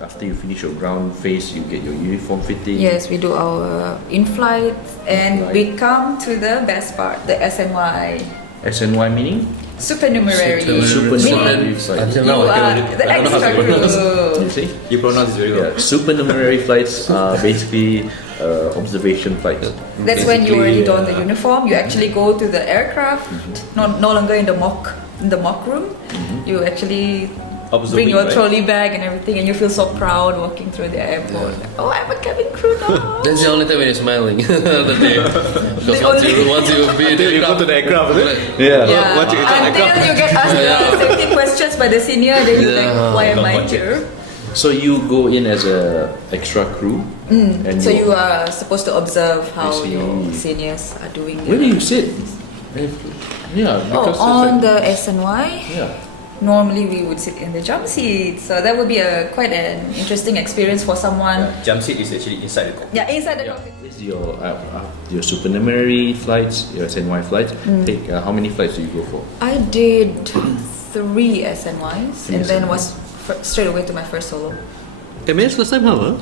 after you finish your ground phase, you get your uniform fitting. Yes, we do our in-flight, and we come to the best part, the SNY. SNY meaning? Supernumerary. Supernumerary flights. Until You now, I are cannot. the I don't know how extra to pronounce. crew. You see? You pronounce it very well. Yeah, supernumerary flights are basically observation flights. That's when you already don the Basically, uniform. You actually go to the aircraft, no longer in the mock room. You actually bring your trolley bag and everything, and you feel so proud walking through the airport. Oh, I'm a cabin crew now. That's the only time when you're smiling. The day. Because once you be the You go to the aircraft, is it? Yeah. Yeah. Once you enter the Until you get asked the safety questions by the senior, then you think, why am I here? So you go in as a extra crew, and So you are supposed to observe how see. your seniors are doing. Where do you sit? Yeah, because it's On like, the SNY. yeah. Normally we would sit in the jump seat, so that would be quite an interesting experience for someone. Jump seat is actually inside the cockpit. Yeah, inside the Yeah. cockpit. This is your supernumerary flights, your SNY flights. Take how many flights do you go for? I did 3 SNYs, and then SNYs. was straight away to my first solo. MS last time how?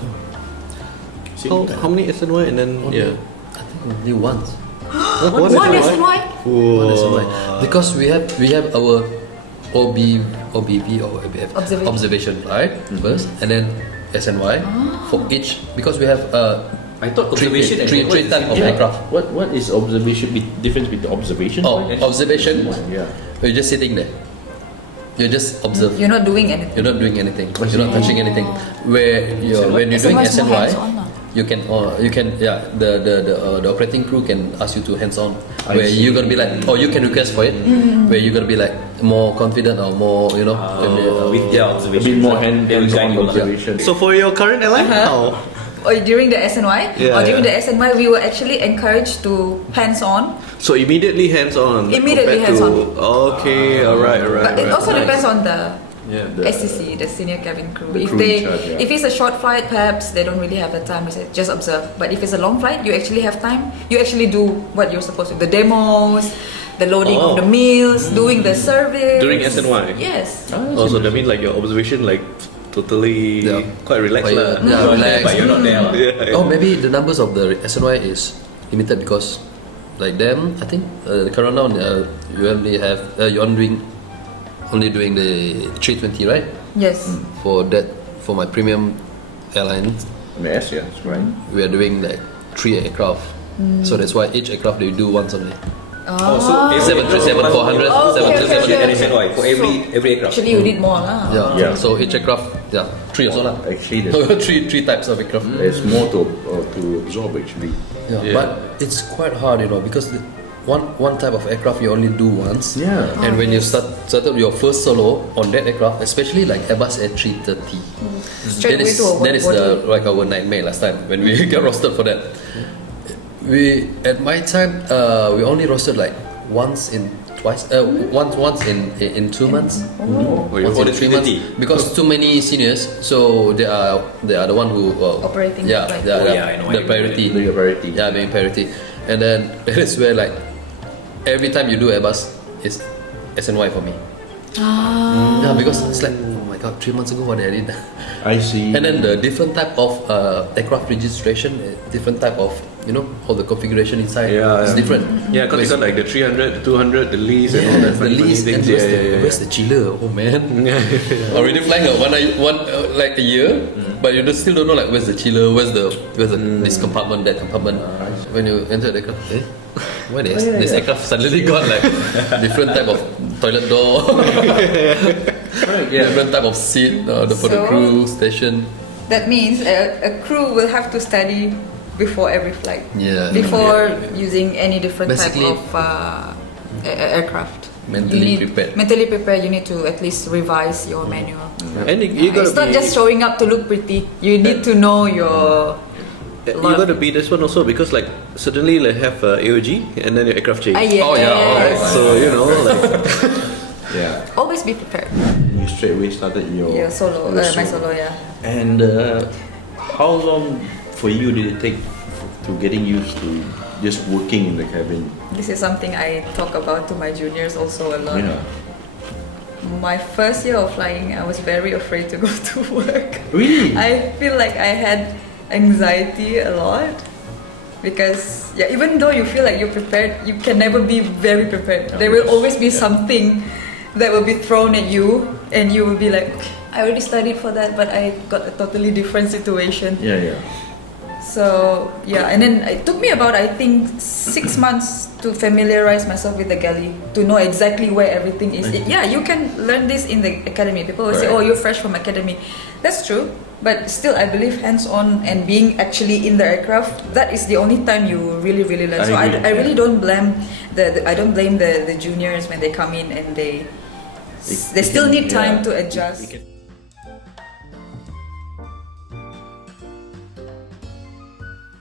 How many SNY and then I think only once. One SNY? One SNY. Because we have our OBB or ABF observation flight first, and then SNY for each, because we have I thought observation three type of aircraft. What is observation? Difference between observation? flight and Observation. Yeah. You're just sitting there. You just observe. You're not doing anything. You're not doing anything. You're not touching anything. When you're doing SNY is more SNY, hands-on lah. you can the operating crew can ask you to hands on, I where see. you're gonna be like, or you can request for it, where you're gonna be like more confident or more with their A observation. bit more They will guide hands-on you lah. observation. So for your current airline, how? Or during the SNY, Yeah, or during yeah. the SNY, we were actually encouraged to hands-on. So immediately hands-on. Immediately compared to- hands-on. Okay, alright. But it also depends on the The SCC, the senior cabin crew. the If crew in charge, yeah. if it's a short flight, perhaps they don't really have the time. Just observe. But if it's a long flight, you actually have time. You actually do what you're supposed to. The demos, the loading of the meals, doing the service. During SNY? Yes. Also, that means like your observation like totally quite relaxed lah. relaxed. But you're not there lah. Yeah. Oh, maybe the numbers of the SNY is limited because, like them, I think the current now you only have you're only doing the 320, right? Yes. For my premium airline, MS, yeah, that's right. we are doing like 3 aircraft. So that's why each aircraft they do once only. Oh, so 737, 400, Oh, okay, 737. okay, okay. SNY for every aircraft. Actually, you need more lah. Yeah. Yeah. So each aircraft, 3 also lah. Actually, there's, three types of aircraft. there's more to absorb actually. Yeah. But it's quite hard, because one type of aircraft you only do once. Yeah. And when you started your first solo on that aircraft, especially like Airbus A330, Straight away to a that is like our nightmare last time when we got rostered for that. We at my time we only rostered like once in 2 months. you Once for in the 3 months, 330? because too many seniors, so they are the one who Operating the yeah, flight. they are I know what the you mean. priority. The priority. Yeah, being priority. And then that is where like every time you do Airbus is SNY for me. Yeah, because it's like, oh my god, 3 months ago what I did. I see. And then the different type of aircraft registration, different type of all the configuration inside is different. Yeah, because you got like the 300, the 200, the lease and all that. The lease and things. where's the chiller? Oh man, already flying like a year, but you still don't know like where's the chiller, where's the this compartment, that compartment. When you enter the aircraft, why this aircraft suddenly got like different type of toilet door, different type of seat for the So- crew station. That means a crew will have to study before every flight. Yeah. Before using any different Basically- type of aircraft. Mentally You need- prepared. Mentally prepared. You need to at least revise your manual. And you gotta It's not just showing up to look pretty. You need to know your. you gotta be this one also because like suddenly like have AOG and then your aircraft change. Yes. Oh, yeah. So like Yeah. Always be prepared. You straight away started your Solo. your My solo. Yeah. And how long for you did it take to getting used to just working in the cabin? This is something I talk about to my juniors also a lot. Yeah. my first year of flying, I was very afraid to go to work. Really? I feel like I had anxiety a lot because even though you feel like you're prepared, you can never be very prepared. There will always be something that will be thrown at you, and you will be like, I already studied for that, but I got a totally different situation. Yeah. So and then it took me about, I think, 6 months to familiarize myself with the galley, to know exactly where everything is. You can learn this in the academy. People will say, oh, you're fresh from academy. That's true, but still I believe hands-on and being actually in the aircraft, that is the only time you really learn. I really don't blame the juniors when they come in and they still need time to adjust.